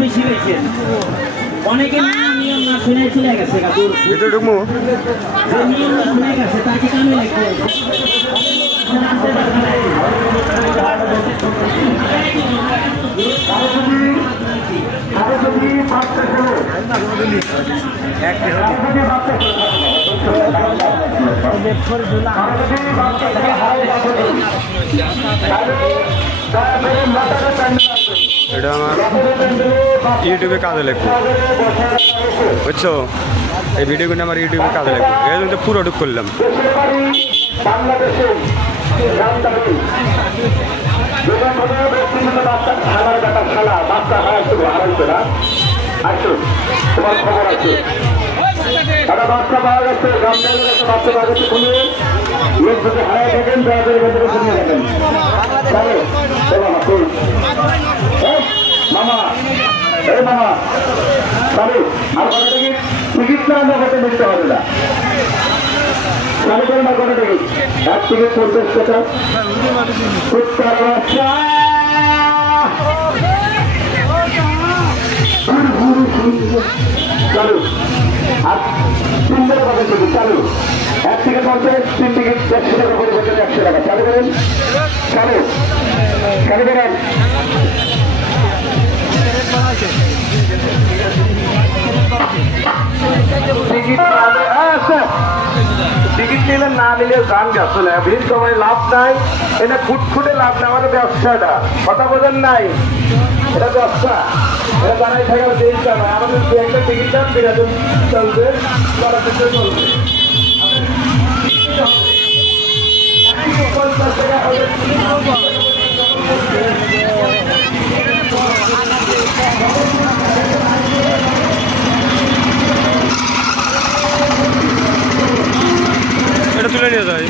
বেশি হয়েছে অনেকে নিয়ম না শুনে চলে গেছে ভিতরে ঢুকবো যে নিয়ম না শুনে গেছে তাকে কামে লাগবে এটা আমার ইউটিউবে কাজে লাগবে বুঝছো এই ভিডিওগুলো আমার ইউটিউবে কাজে লাগবে এই জন্য পুরো ঢুক করলাম বাচ্চা পাওয়া গেছে বাচ্চা পাওয়া গেছে খুলে লোক যদি হারায় থাকেন দয়া করে ভেতরে শুনিয়ে রাখেন মামা এই মামা চালু আর কটা টিকিট টিকিট না আমরা কত দিতে হবে না চালু করেন আর কটা টিকিট এক টিকিট 50 টাকা চালু আর 3 টাকা পাবেন টিকিট চালু এক টিকিট 50 3 টিকিট 100 টাকা করে ভেতরে 100 টাকা চালু করেন চালু চালু করেন টিকিট নিলে না নিলে গান আসলে ভিড় সময় লাভ নাই এটা ফুটফুটে লাভ নাই আমাদের ব্যবসাটা কথা বোঝেন নাই এটা ব্যবসা এটা দাঁড়াই থাকার চেষ্টা নয় আমাদের দু একটা টিকিট দাম বিরাজন চলবে চলবে এটা তুলে নিয়ে যায়